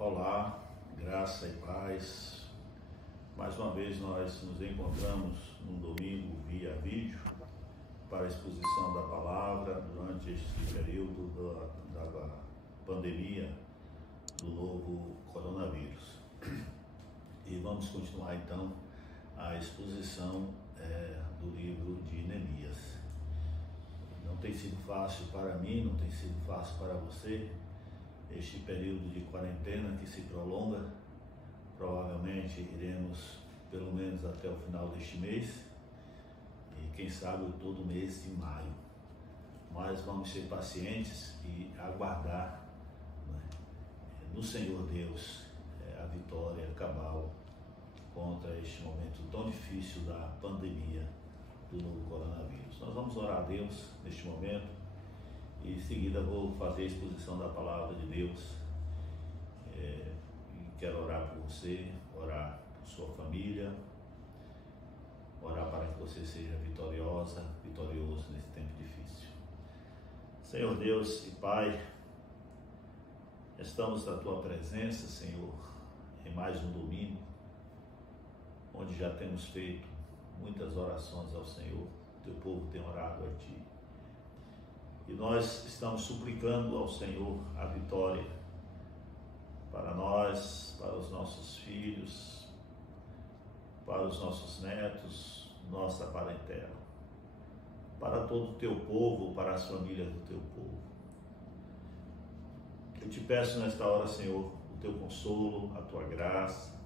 Olá, graça e paz. Mais uma vez nós nos encontramos num domingo via vídeo para a exposição da palavra durante este período da pandemia do novo coronavírus. E vamos continuar então a exposição do livro de Neemias. Não tem sido fácil para mim, não tem sido fácil para você, este período de quarentena que se prolonga. Provavelmente iremos pelo menos até o final deste mês e quem sabe todo mês de maio. Mas vamos ser pacientes e aguardar, né, no Senhor Deus a vitória cabal contra este momento tão difícil da pandemia do novo coronavírus. Nós vamos orar a Deus neste momento e em seguida vou fazer a exposição da palavra de Deus. E quero orar por você, orar por sua família, orar para que você seja vitorioso nesse tempo difícil. Senhor Deus e Pai, estamos na Tua presença, Senhor, em mais um domingo, onde já temos feito muitas orações ao Senhor, Teu povo tem orado a Ti. E nós estamos suplicando ao Senhor a vitória para nós, para os nossos filhos, para os nossos netos, nossa parentela, para todo o Teu povo, para as famílias do Teu povo. Eu te peço nesta hora, Senhor, o Teu consolo, a Tua graça,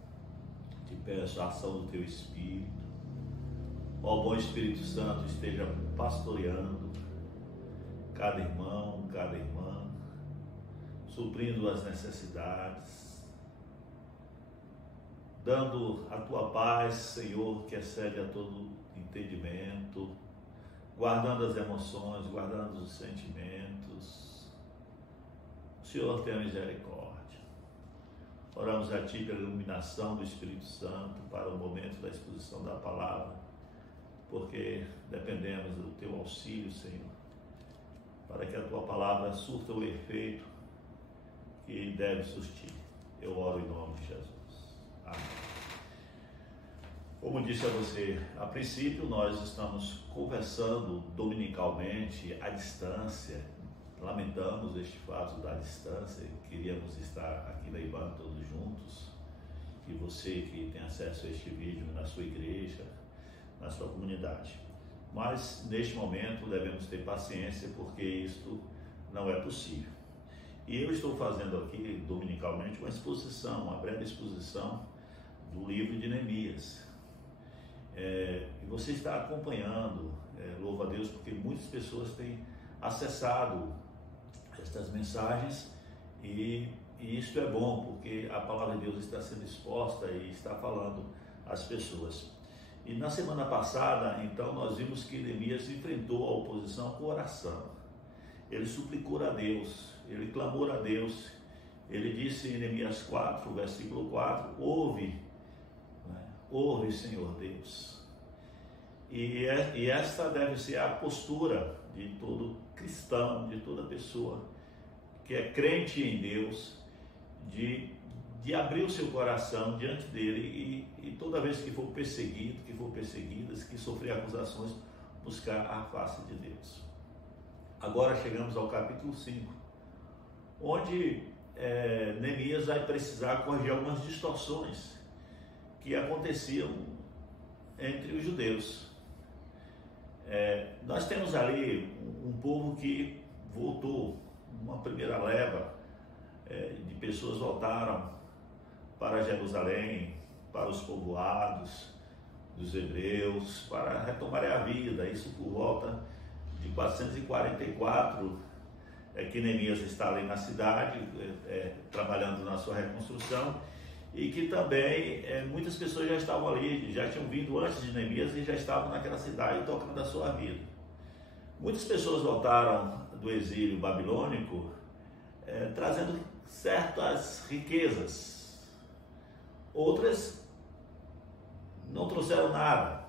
te peço a ação do Teu Espírito. Ó bom Espírito Santo, esteja pastoreando cada irmão, cada irmã, suprindo as necessidades, dando a Tua paz, Senhor, que excede a todo entendimento, guardando as emoções, guardando os sentimentos. O Senhor tenha misericórdia. Oramos a Ti pela iluminação do Espírito Santo para o momento da exposição da palavra, porque dependemos do Teu auxílio, Senhor, para que a Tua palavra surta o efeito que deve surtir. Eu oro em nome de Jesus. Amém. Como disse a você, a princípio nós estamos conversando dominicalmente à distância. Lamentamos este fato da distância. Queríamos estar aqui na IBAN todos juntos. E você que tem acesso a este vídeo na sua igreja, na sua comunidade. Mas neste momento devemos ter paciência, porque isto não é possível. E eu estou fazendo aqui dominicalmente uma exposição, uma breve exposição do livro de Neemias. E você está acompanhando, louvo a Deus, porque muitas pessoas têm acessado estas mensagens e isso é bom, porque a palavra de Deus está sendo exposta e está falando às pessoas. E na semana passada, então, nós vimos que Neemias enfrentou a oposição com oração. Ele suplicou a Deus, ele clamou a Deus. Ele disse em Neemias 4, versículo 4, ouve, ouve, Senhor Deus. E esta deve ser a postura de todo cristão, de toda pessoa que é crente em Deus, de abrir o seu coração diante dele e toda vez que for perseguido, que for perseguidas, que sofrer acusações, buscar a face de Deus. Agora chegamos ao capítulo 5, onde Neemias vai precisar corrigir algumas distorções que aconteciam entre os judeus. Nós temos ali um povo que voltou, uma primeira leva de pessoas voltaram para Jerusalém, para os povoados dos hebreus, para retomarem a vida. Isso por volta de 444, que Neemias está ali na cidade, trabalhando na sua reconstrução, e que também muitas pessoas já estavam ali, já tinham vindo antes de Neemias e já estavam naquela cidade tocando a sua vida. Muitas pessoas voltaram do exílio babilônico trazendo certas riquezas. Outras não trouxeram nada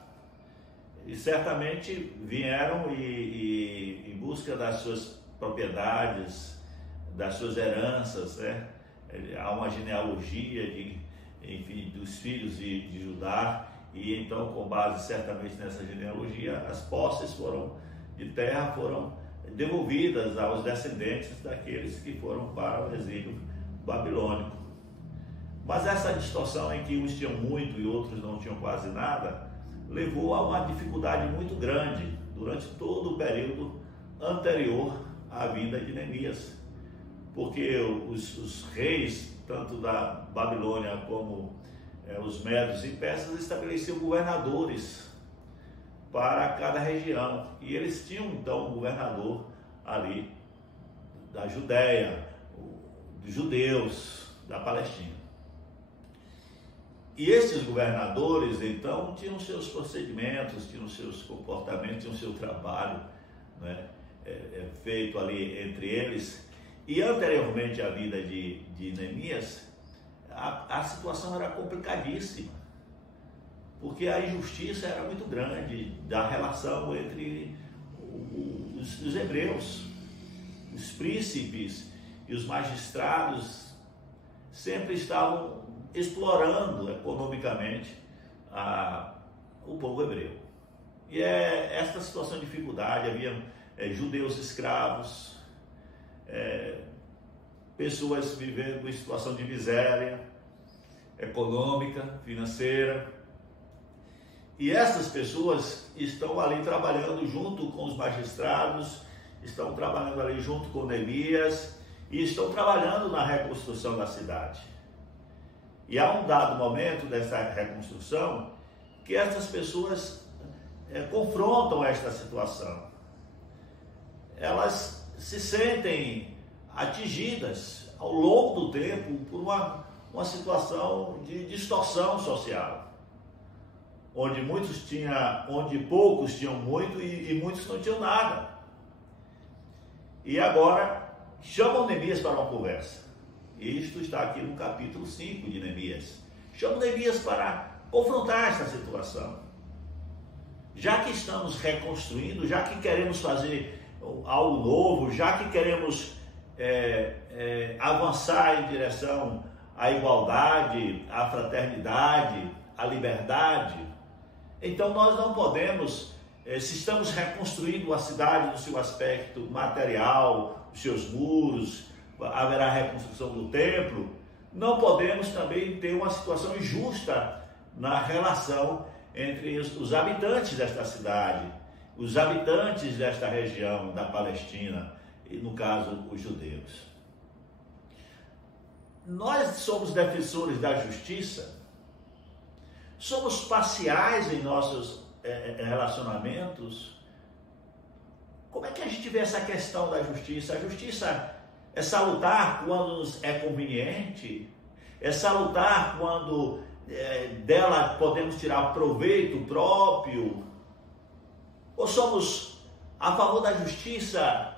e certamente vieram em busca das suas propriedades, das suas heranças, há uma genealogia enfim, dos filhos de Judá, e então, com base certamente nessa genealogia, as posses de terra foram devolvidas aos descendentes daqueles que foram para o exílio babilônico. Mas essa distorção em que uns tinham muito e outros não tinham quase nada, levou a uma dificuldade muito grande durante todo o período anterior à vinda de Neemias, porque os reis, tanto da Babilônia como os medos e persas, estabeleciam governadores para cada região, e eles tinham então um governador ali da Judéia, dos judeus, da Palestina. E esses governadores então tinham seus procedimentos, tinham seus comportamentos, tinham seu trabalho, né, feito ali entre eles. E anteriormente à vida de Neemias, a situação era complicadíssima, porque a injustiça era muito grande da relação entre os hebreus. Os príncipes e os magistrados sempre estavam explorando economicamente o povo hebreu. E esta situação de dificuldade, havia judeus escravos, pessoas vivendo em situação de miséria econômica, financeira, e essas pessoas estão ali trabalhando junto com os magistrados, estão trabalhando ali junto com Neemias e estão trabalhando na reconstrução da cidade. E há um dado momento dessa reconstrução que essas pessoas confrontam esta situação. Elas se sentem atingidas ao longo do tempo por uma situação de distorção social, onde poucos tinham muito e muitos não tinham nada. E agora chamam Neemias para uma conversa. Isto está aqui no capítulo 5 de Neemias. Chamam Neemias para confrontar esta situação. Já que estamos reconstruindo, já que queremos fazer algo novo, já que queremos avançar em direção à igualdade, à fraternidade, à liberdade, então nós não podemos, se estamos reconstruindo a cidade no seu aspecto material, os seus muros, haverá reconstrução do templo, não podemos também ter uma situação injusta na relação entre os habitantes desta cidade, os habitantes desta região da Palestina, e no caso os judeus. Nós somos defensores da justiça, somos parciais em nossos relacionamentos. Como é que a gente vê essa questão da justiça? A justiça é salutar quando nos é conveniente, é salutar quando dela podemos tirar proveito próprio, ou somos a favor da justiça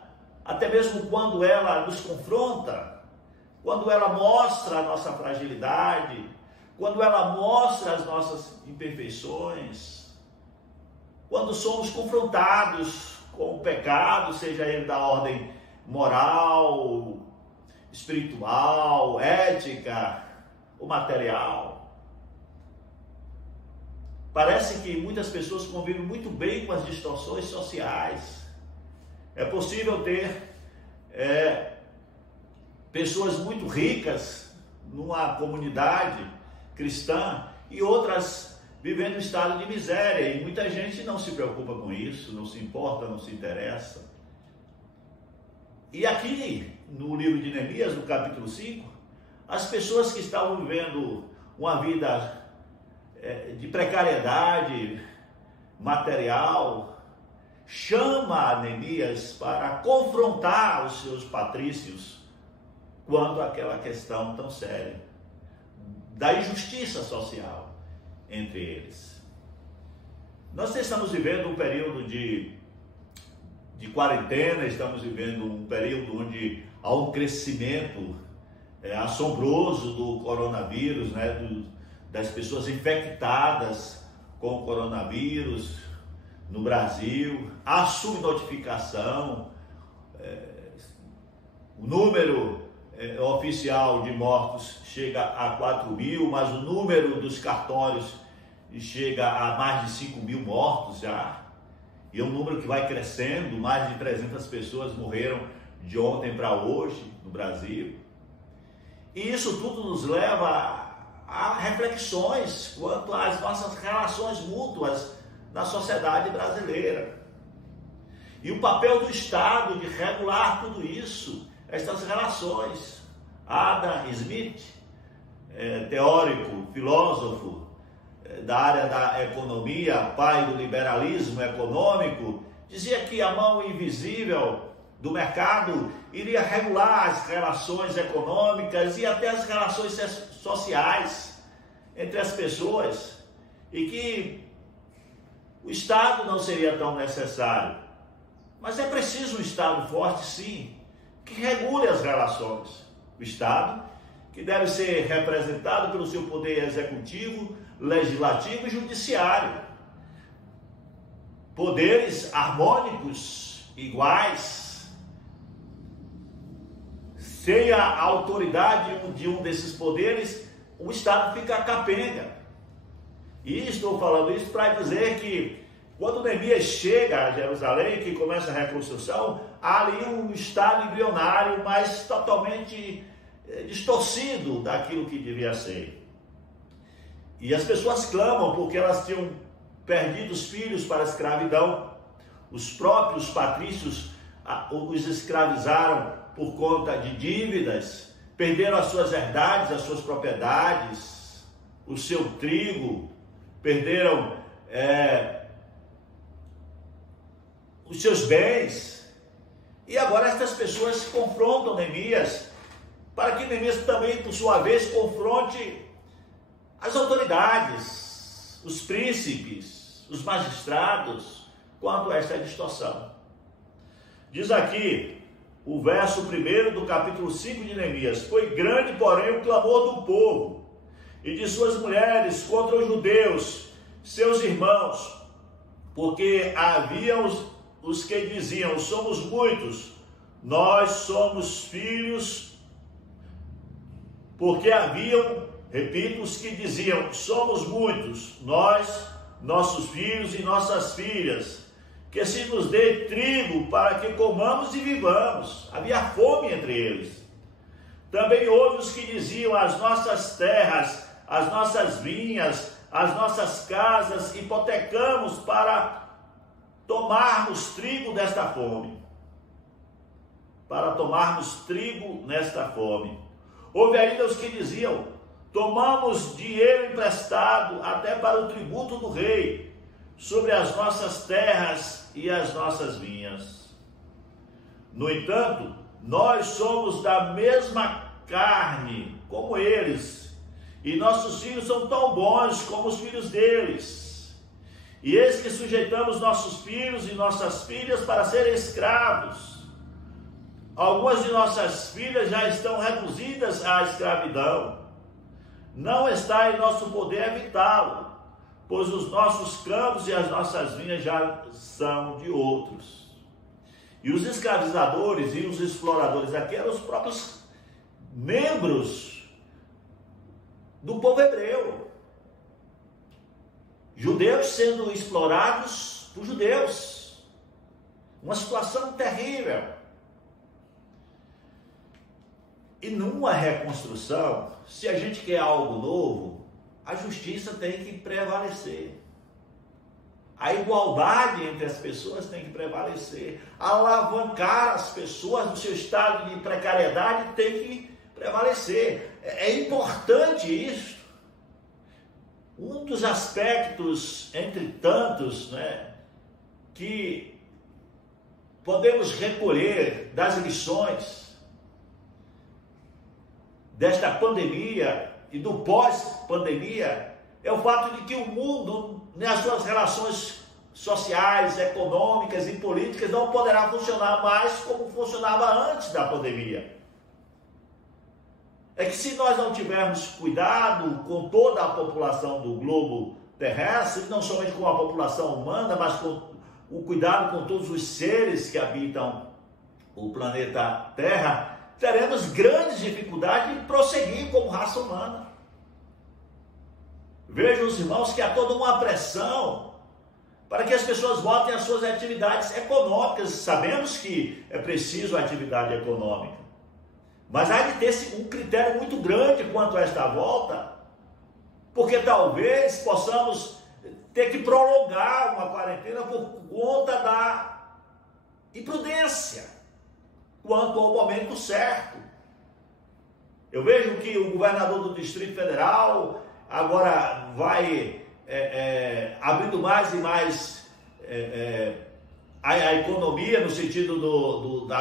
até mesmo quando ela nos confronta, quando ela mostra a nossa fragilidade, quando ela mostra as nossas imperfeições, quando somos confrontados com o pecado, seja ele da ordem moral, espiritual, ética ou material. Parece que muitas pessoas convivem muito bem com as distorções sociais. É possível ter pessoas muito ricas numa comunidade cristã e outras vivendo em estado de miséria, e muita gente não se preocupa com isso, não se importa, não se interessa. E aqui no livro de Neemias, no capítulo 5, as pessoas que estavam vivendo uma vida de precariedade material, chama Neemias para confrontar os seus patrícios quanto àquela questão tão séria da injustiça social entre eles. Nós estamos vivendo um período de quarentena, estamos vivendo um período onde há um crescimento assombroso do coronavírus, né, das pessoas infectadas com o coronavírus no Brasil, a subnotificação, o número oficial de mortos chega a 4.000, mas o número dos cartórios chega a mais de 5.000 mortos já. E é um número que vai crescendo, mais de 300 pessoas morreram de ontem para hoje no Brasil. E isso tudo nos leva a reflexões quanto às nossas relações mútuas na sociedade brasileira. E o papel do Estado de regular tudo isso, estas relações. Adam Smith, teórico, filósofo da área da economia, pai do liberalismo econômico, dizia que a mão invisível do mercado iria regular as relações econômicas e até as relações sociais entre as pessoas, e que o Estado não seria tão necessário. Mas é preciso um Estado forte, sim, que regule as relações. O Estado, que deve ser representado pelo seu poder executivo, legislativo e judiciário. Poderes harmônicos, iguais. Sem a autoridade de um desses poderes, o Estado fica capenga. E estou falando isso para dizer que quando Neemias chega a Jerusalém, que começa a reconstrução, há ali um Estado embrionário, mas totalmente distorcido daquilo que devia ser. E as pessoas clamam porque elas tinham perdido os filhos para a escravidão. Os próprios patrícios os escravizaram por conta de dívidas, perderam as suas herdades, as suas propriedades, o seu trigo, perderam os seus bens. E agora estas pessoas confrontam Neemias, para que Neemias também, por sua vez, confronte as autoridades, os príncipes, os magistrados, quanto a esta distorção. Diz aqui o verso 1 do capítulo 5 de Neemias: foi grande, porém, o clamor do povo e de suas mulheres contra os judeus, seus irmãos, porque havia os que diziam: somos muitos, nós somos filhos, porque haviam, repito, os que diziam: somos muitos, nós, nossos filhos e nossas filhas, que se nos dê trigo para que comamos e vivamos. Havia fome entre eles. Também houve os que diziam: as nossas terras, as nossas vinhas, as nossas casas hipotecamos para tomarmos trigo desta fome. Para tomarmos trigo nesta fome. Houve ainda os que diziam: tomamos dinheiro emprestado até para o tributo do rei, sobre as nossas terras e as nossas vinhas. No entanto, nós somos da mesma carne como eles, e nossos filhos são tão bons como os filhos deles. E eis que sujeitamos nossos filhos e nossas filhas para serem escravos. Algumas de nossas filhas já estão reduzidas à escravidão. Não está em nosso poder evitá-lo, pois os nossos campos e as nossas vinhas já são de outros. E os escravizadores e os exploradores aqui eram os próprios membros do povo hebreu. Judeus sendo explorados por judeus. Uma situação terrível. E numa reconstrução, se a gente quer algo novo, a justiça tem que prevalecer. A igualdade entre as pessoas tem que prevalecer. Alavancar as pessoas do seu estado de precariedade tem que prevalecer. É importante isso. Um dos aspectos, entre tantos, que podemos recolher das lições desta pandemia e do pós-pandemia, é o fato de que o mundo, nas suas relações sociais, econômicas e políticas, não poderá funcionar mais como funcionava antes da pandemia. É que se nós não tivermos cuidado com toda a população do globo terrestre, não somente com a população humana, mas com o cuidado com todos os seres que habitam o planeta Terra, teremos grandes dificuldades de prosseguir como raça humana. Vejam os irmãos que há toda uma pressão para que as pessoas voltem às suas atividades econômicas. Sabemos que é preciso a atividade econômica, mas há de ter um critério muito grande quanto a esta volta, porque talvez possamos ter que prolongar uma quarentena por conta da imprudência quanto ao momento certo. Eu vejo que o governador do Distrito Federal agora vai abrindo mais e mais a economia no sentido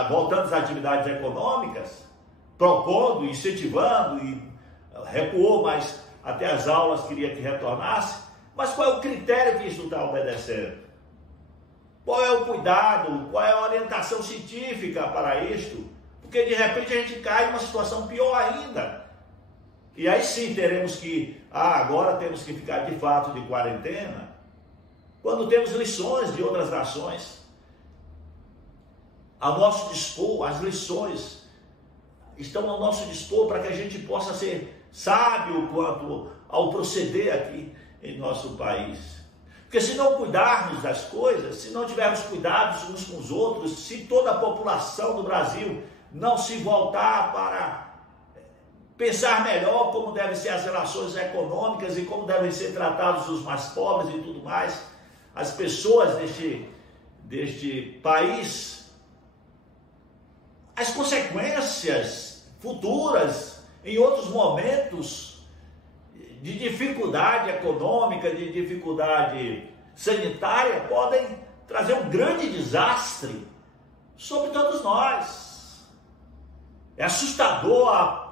voltando às atividades econômicas, propondo, incentivando, e recuou, mas até as aulas queria que retornasse. Mas qual é o critério que isso está obedecendo? Qual é o cuidado? Qual é a orientação científica para isto? Porque de repente a gente cai numa situação pior ainda. E aí sim teremos que, agora temos que ficar de fato de quarentena, quando temos lições de outras nações ao nosso dispor. As lições estão ao nosso dispor para que a gente possa ser sábio quanto ao proceder aqui em nosso país. Porque se não cuidarmos das coisas, se não tivermos cuidados uns com os outros, se toda a população do Brasil não se voltar para pensar melhor como devem ser as relações econômicas e como devem ser tratados os mais pobres e tudo mais, as pessoas deste país, as consequências futuras em outros momentos de dificuldade econômica, de dificuldade sanitária, podem trazer um grande desastre sobre todos nós. É assustadora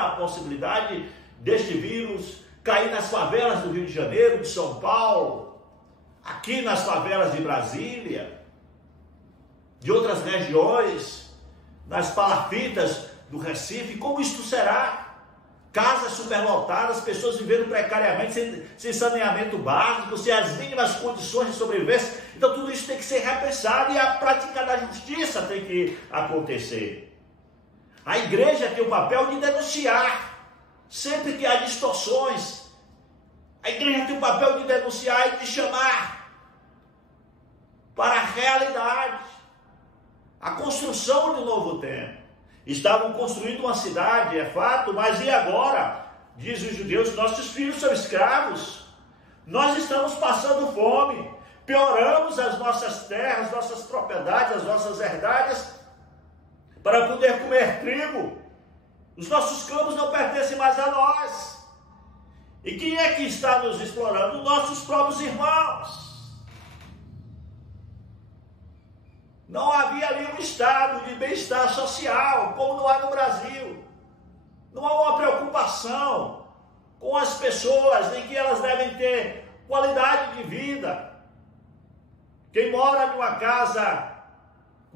a possibilidade deste vírus cair nas favelas do Rio de Janeiro, de São Paulo, aqui nas favelas de Brasília, de outras regiões, nas palafitas do Recife. Como isto será? Casas superlotadas, pessoas vivendo precariamente, sem saneamento básico, sem as mínimas condições de sobrevivência. Então tudo isso tem que ser repensado e a prática da justiça tem que acontecer. A igreja tem o papel de denunciar sempre que há distorções. A igreja tem o papel de denunciar e de chamar para a realidade, a construção de um novo tempo. Estavam construindo uma cidade, é fato, mas e agora? Dizem os judeus, nossos filhos são escravos, nós estamos passando fome, pioramos as nossas terras, nossas propriedades, as nossas herdades, para poder comer trigo. Os nossos campos não pertencem mais a nós. E quem é que está nos explorando? Nossos próprios irmãos. Não havia ali um estado de bem-estar social, como não há no Brasil. Não há uma preocupação com as pessoas, em que elas devem ter qualidade de vida. Quem mora numa casa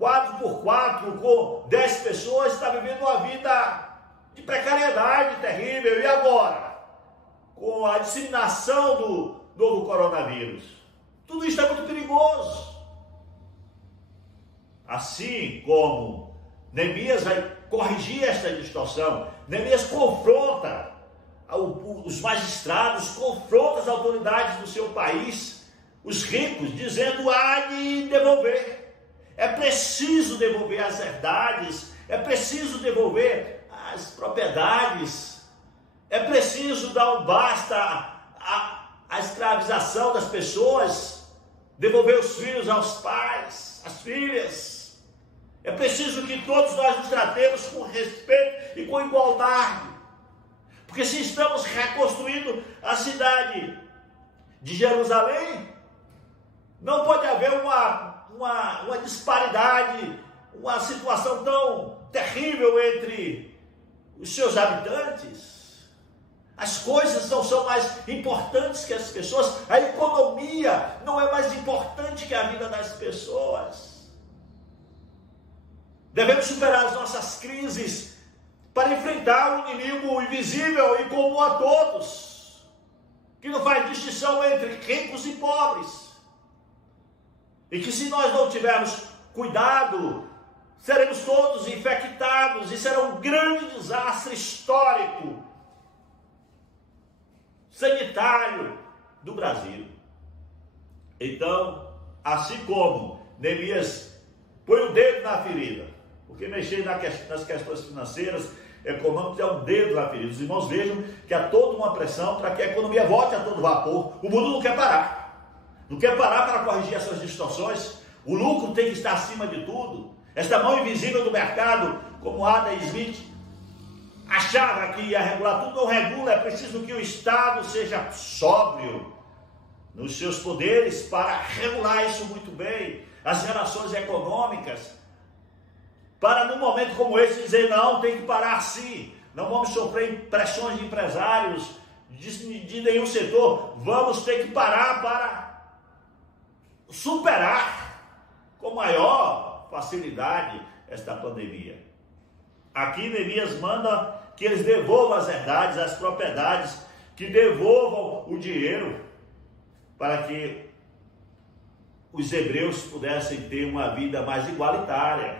4x4 com 10 pessoas está vivendo uma vida de precariedade terrível. E agora? Com a disseminação do novo coronavírus. Tudo isso é muito perigoso. Assim como Neemias vai corrigir esta distorção, Neemias confronta os magistrados, confronta as autoridades do seu país, os ricos, dizendo: há de devolver. É preciso devolver as herdades, é preciso devolver as propriedades, é preciso dar um basta à escravização das pessoas, devolver os filhos aos pais, as filhas. É preciso que todos nós nos tratemos com respeito e com igualdade. Porque se estamos reconstruindo a cidade de Jerusalém, não pode haver uma disparidade, uma situação tão terrível entre os seus habitantes. As coisas não são mais importantes que as pessoas, a economia não é mais importante que a vida das pessoas. Devemos superar as nossas crises para enfrentar o inimigo invisível e comum a todos, que não faz distinção entre ricos e pobres. E que se nós não tivermos cuidado, seremos todos infectados. Isso era um grande desastre histórico, sanitário do Brasil. Então, assim como Neemias põe o dedo na ferida, porque mexer nas questões financeiras, econômicas, é um dedo na ferida. Os irmãos vejam que há toda uma pressão para que a economia volte a todo vapor. O mundo não quer parar. Não quer parar para corrigir essas distorções. O lucro tem que estar acima de tudo. Esta mão invisível do mercado, como Adam Smith achava que ia regular tudo, não regula. É preciso que o Estado seja sóbrio nos seus poderes para regular isso muito bem, as relações econômicas, para num momento como esse dizer, não, tem que parar sim, não vamos sofrer pressões de empresários, de nenhum setor, vamos ter que parar para superar com maior facilidade esta pandemia. Aqui Neemias manda que eles devolvam as herdades, as propriedades, que devolvam o dinheiro, para que os hebreus pudessem ter uma vida mais igualitária.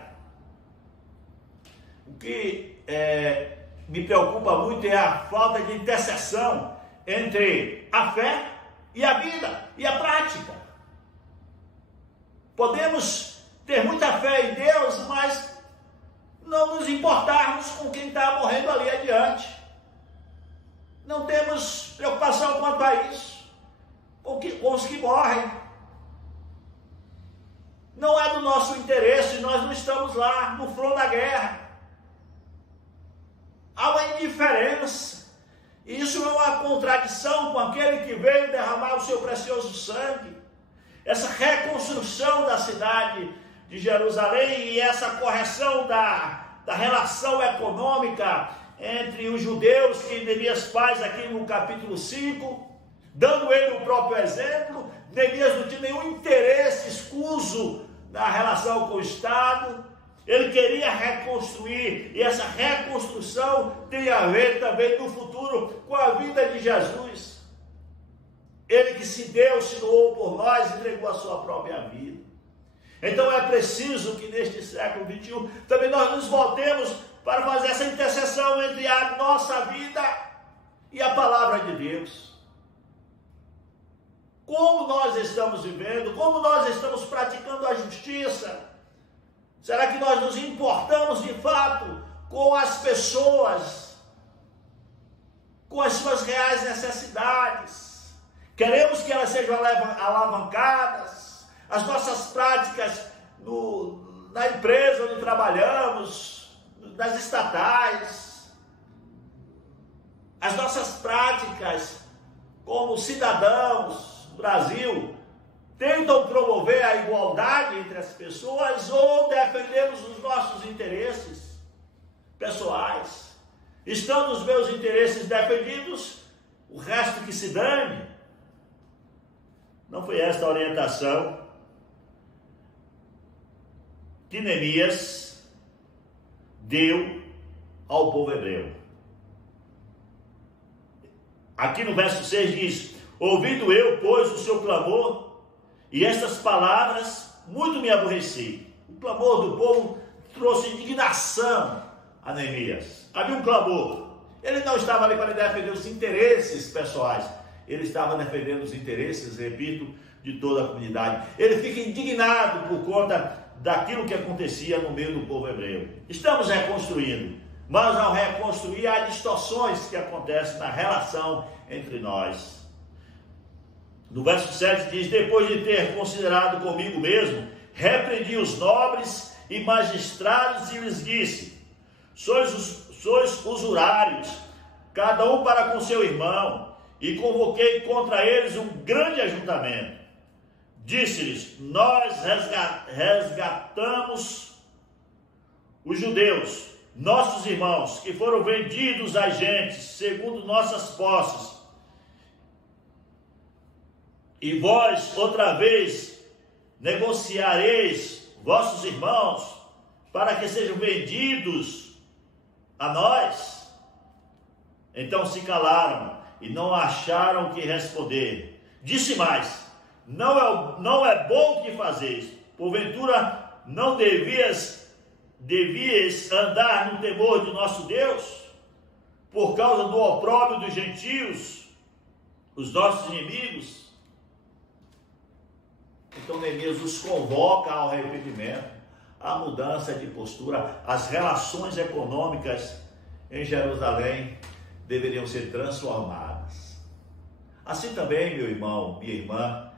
O que me preocupa muito é a falta de interseção entre a fé e a vida, e a prática. Podemos ter muita fé em Deus, mas não nos importarmos com quem está morrendo ali adiante. Não temos preocupação quanto a isso, com os que morrem. Não é do nosso interesse, nós não estamos lá no front da guerra. Há uma indiferença. Isso é uma contradição com aquele que veio derramar o seu precioso sangue. Essa reconstrução da cidade de Jerusalém e essa correção da relação econômica entre os judeus, que Neemias faz aqui no capítulo 5, dando ele o próprio exemplo. Neemias não tinha nenhum interesse escuso na relação com o Estado. Ele queria reconstruir, e essa reconstrução tem a ver também no futuro com a vida de Jesus. Ele que se deu, se doou por nós, entregou a sua própria vida. Então é preciso que neste século XXI também nós nos voltemos para fazer essa interseção entre a nossa vida e a palavra de Deus. Como nós estamos vivendo, como nós estamos praticando a justiça? Será que nós nos importamos de fato com as pessoas, com as suas reais necessidades? Queremos que elas sejam alavancadas? As nossas práticas na empresa onde trabalhamos, nas estatais, as nossas práticas como cidadãos do Brasil, tentam promover a igualdade entre as pessoas ou defendemos os nossos interesses pessoais? Estão os meus interesses defendidos, o resto que se dane? Não foi esta a orientação que Neemias deu ao povo hebreu. Aqui no verso 6 diz: ouvindo eu, pois, o seu clamor, e estas palavras muito me aborreci. O clamor do povo trouxe indignação a Neemias. Havia um clamor. Ele não estava ali para defender os interesses pessoais. Ele estava defendendo os interesses, repito, de toda a comunidade. Ele fica indignado por conta daquilo que acontecia no meio do povo hebreu. Estamos reconstruindo, mas ao reconstruir há distorções que acontecem na relação entre nós. No verso 7 diz: depois de ter considerado comigo mesmo, repreendi os nobres e magistrados e lhes disse: sois usurários, cada um para com seu irmão, e convoquei contra eles um grande ajuntamento. Disse-lhes: nós resgatamos os judeus, nossos irmãos, que foram vendidos a gentes, segundo nossas posses. E vós, outra vez, negociareis vossos irmãos, para que sejam vendidos a nós? Então se calaram, e não acharam o que responder. Disse mais: não é bom o que fazeis. Porventura não devias devias andar no temor de nosso Deus, por causa do opróbrio dos gentios, os nossos inimigos. Então Neemias os convoca ao arrependimento, à mudança de postura. As relações econômicas em Jerusalém deveriam ser transformadas. Assim também, meu irmão, minha irmã,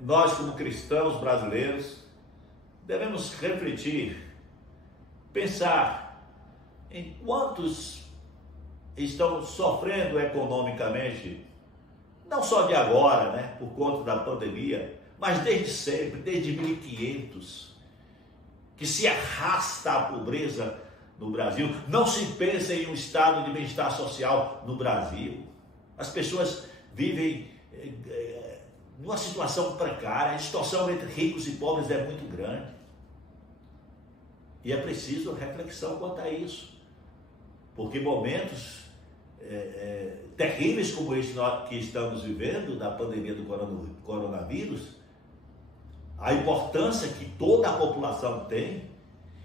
nós como cristãos brasileiros devemos refletir, pensar em quantos estão sofrendo economicamente, não só de agora, né, por conta da pandemia, mas desde sempre, desde 1500, que se arrasta a pobreza no Brasil. Não se pensa em um estado de bem-estar social no Brasil. As pessoas vivem numa situação precária, a situação entre ricos e pobres é muito grande. E é preciso reflexão quanto a isso. Porque momentos terríveis como este que estamos vivendo, da pandemia do coronavírus, a importância que toda a população tem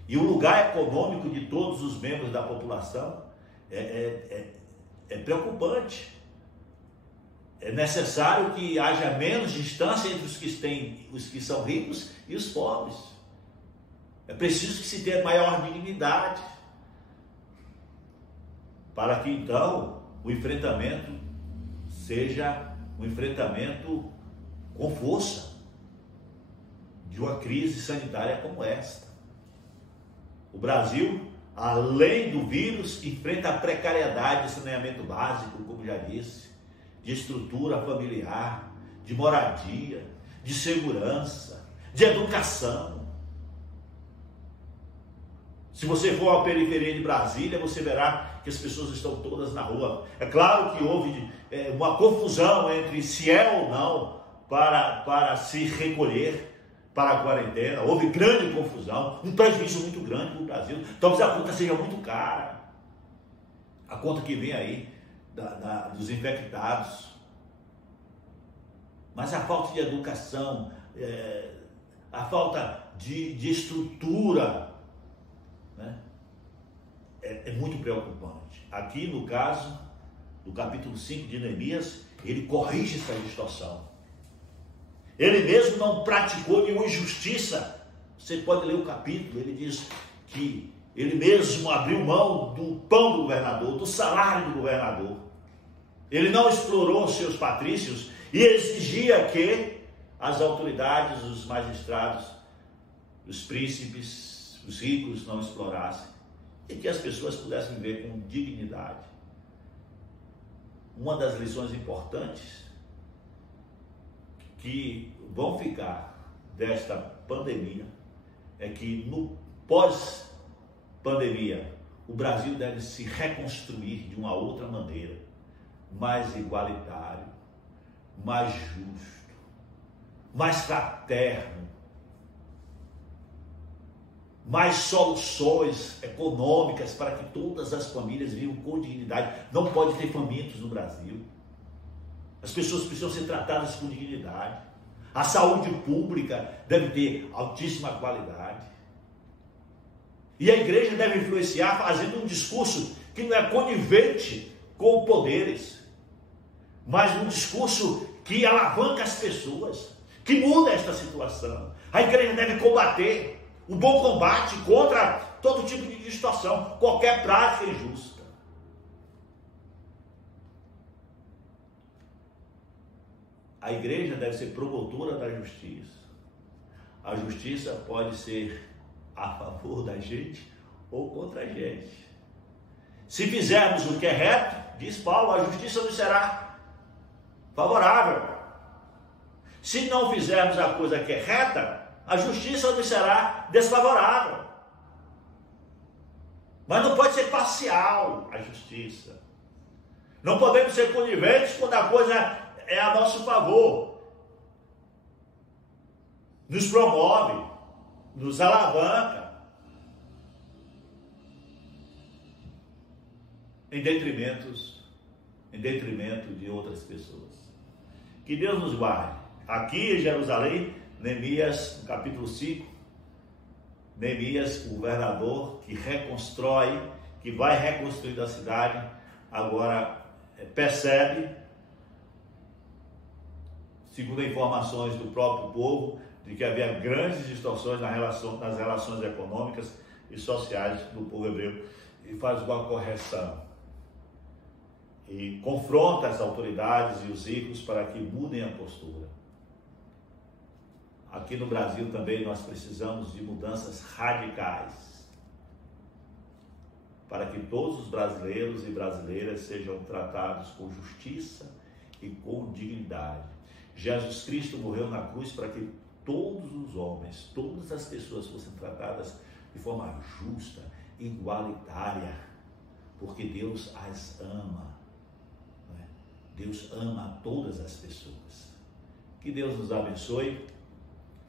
e o lugar econômico de todos os membros da população é preocupante. É necessário que haja menos distância entre os que são ricos e os pobres. É preciso que se tenha maior dignidade, para que então o enfrentamento seja um enfrentamento com força de uma crise sanitária como esta. O Brasil, além do vírus, enfrenta a precariedade de saneamento básico, como já disse, de estrutura familiar, de moradia, de segurança, de educação. Se você for à periferia de Brasília, você verá que as pessoas estão todas na rua. É claro que houve uma confusão entre se é ou não para se recolher para a quarentena. Houve grande confusão, um prejuízo muito grande para o Brasil. Talvez a conta seja muito cara. A conta que vem aí dos infectados. Mas a falta de educação, a falta de estrutura, né, é muito preocupante. Aqui no caso do capítulo 5 de Neemias, ele corrige essa distorção. Ele mesmo não praticou nenhuma injustiça. Você pode ler o capítulo, ele diz que ele mesmo abriu mão do pão do governador, do salário do governador. Ele não explorou os seus patrícios e exigia que as autoridades, os magistrados, os príncipes, os ricos não explorassem e que as pessoas pudessem viver com dignidade. Uma das lições importantes que vão ficar desta pandemia é que no pós-pandemia o Brasil deve se reconstruir de uma outra maneira, mais igualitário, mais justo, mais fraterno, mais soluções econômicas para que todas as famílias vivam com dignidade. Não pode ter famintos no Brasil. As pessoas precisam ser tratadas com dignidade. A saúde pública deve ter altíssima qualidade. E a igreja deve influenciar fazendo um discurso que não é conivente com poderes, mas um discurso que alavanca as pessoas, que muda esta situação. A igreja deve combater um bom combate contra todo tipo de distorção, qualquer prática injusta. A igreja deve ser promotora da justiça. A justiça pode ser a favor da gente ou contra a gente. Se fizermos o que é reto, diz Paulo, a justiça nos será favorável. Se não fizermos a coisa que é reta, a justiça nos será desfavorável. Mas não pode ser parcial a justiça. Não podemos ser coniventes quando a coisa é a nosso favor. Nos promove, nos alavanca, em detrimento de outras pessoas. Que Deus nos guarde. Aqui em Jerusalém, Neemias, no capítulo 5, Neemias, o governador que reconstrói, que vai reconstruir a cidade, agora percebe, segundo informações do próprio povo, de que havia grandes distorções nas relações econômicas e sociais do povo hebreu, e faz uma correção e confronta as autoridades e os ricos para que mudem a postura. Aqui no Brasil também nós precisamos de mudanças radicais para que todos os brasileiros e brasileiras sejam tratados com justiça e com dignidade. Jesus Cristo morreu na cruz para que todos os homens, todas as pessoas fossem tratadas de forma justa, igualitária, porque Deus as ama. Não é? Deus ama todas as pessoas. Que Deus nos abençoe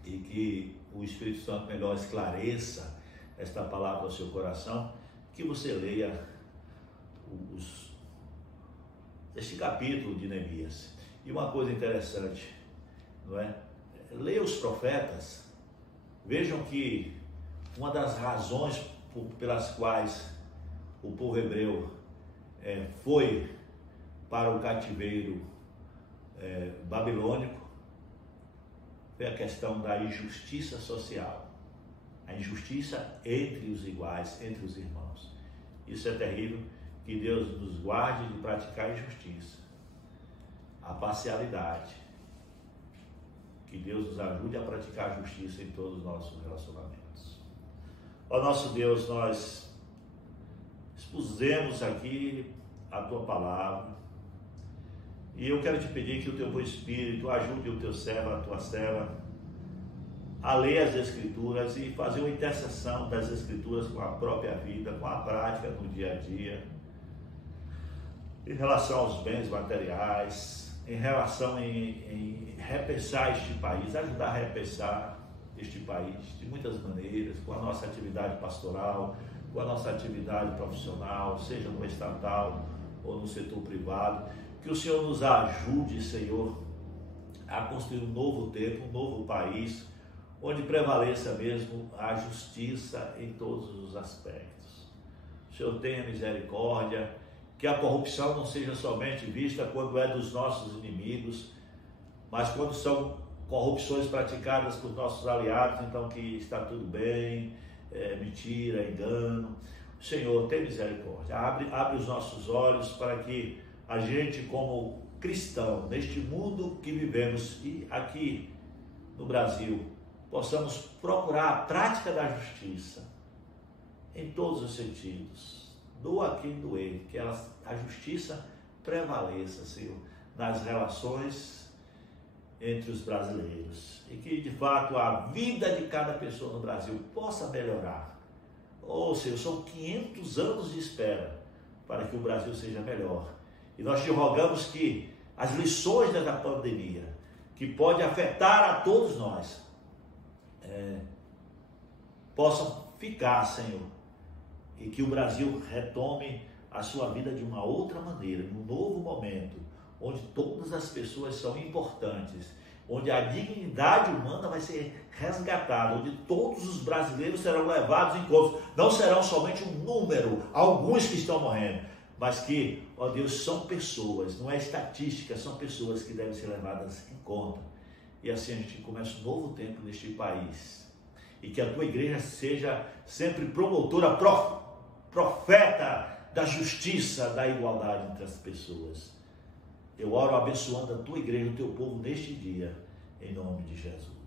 e que o Espírito Santo melhor esclareça esta palavra ao seu coração, que você leia este capítulo de Neemias. E uma coisa interessante, não é? Leia os profetas, vejam que uma das razões pelas quais o povo hebreu foi para o cativeiro babilônico foi a questão da injustiça social, a injustiça entre os iguais, entre os irmãos. Isso é terrível, que Deus nos guarde de praticar a injustiça, a parcialidade. Que Deus nos ajude a praticar a justiça em todos os nossos relacionamentos. Ó nosso Deus, nós expusemos aqui a Tua palavra e eu quero te pedir que o Teu bom Espírito ajude o Teu servo, a Tua serva, a ler as Escrituras e fazer uma interseção das Escrituras com a própria vida, com a prática no dia a dia, em relação aos bens materiais, em relação em repensar este país, ajudar a repensar este país de muitas maneiras, com a nossa atividade pastoral, com a nossa atividade profissional, seja no estatal ou no setor privado. Que o Senhor nos ajude, Senhor, a construir um novo tempo, um novo país, onde prevaleça mesmo a justiça em todos os aspectos. O Senhor tenha misericórdia, que a corrupção não seja somente vista quando é dos nossos inimigos, mas quando são corrupções praticadas por nossos aliados, então que está tudo bem, mentira, engano. Senhor, tem misericórdia, abre os nossos olhos para que a gente, como cristão, neste mundo que vivemos e aqui no Brasil, possamos procurar a prática da justiça em todos os sentidos. Doa quem doer, que a justiça prevaleça, Senhor, nas relações entre os brasileiros e que, de fato, a vida de cada pessoa no Brasil possa melhorar. Oh, Senhor, são 500 anos de espera para que o Brasil seja melhor. E nós te rogamos que as lições dessa pandemia, que pode afetar a todos nós, possam ficar, Senhor, e que o Brasil retome a sua vida de uma outra maneira, num novo momento, onde todas as pessoas são importantes, onde a dignidade humana vai ser resgatada, onde todos os brasileiros serão levados em conta, não serão somente um número, alguns que estão morrendo, mas que, ó Deus, são pessoas, não é estatística, são pessoas que devem ser levadas em conta. E assim a gente começa um novo tempo neste país. E que a Tua igreja seja sempre promotora, profeta da justiça, da igualdade entre as pessoas. Eu oro abençoando a Tua igreja, o Teu povo neste dia, em nome de Jesus.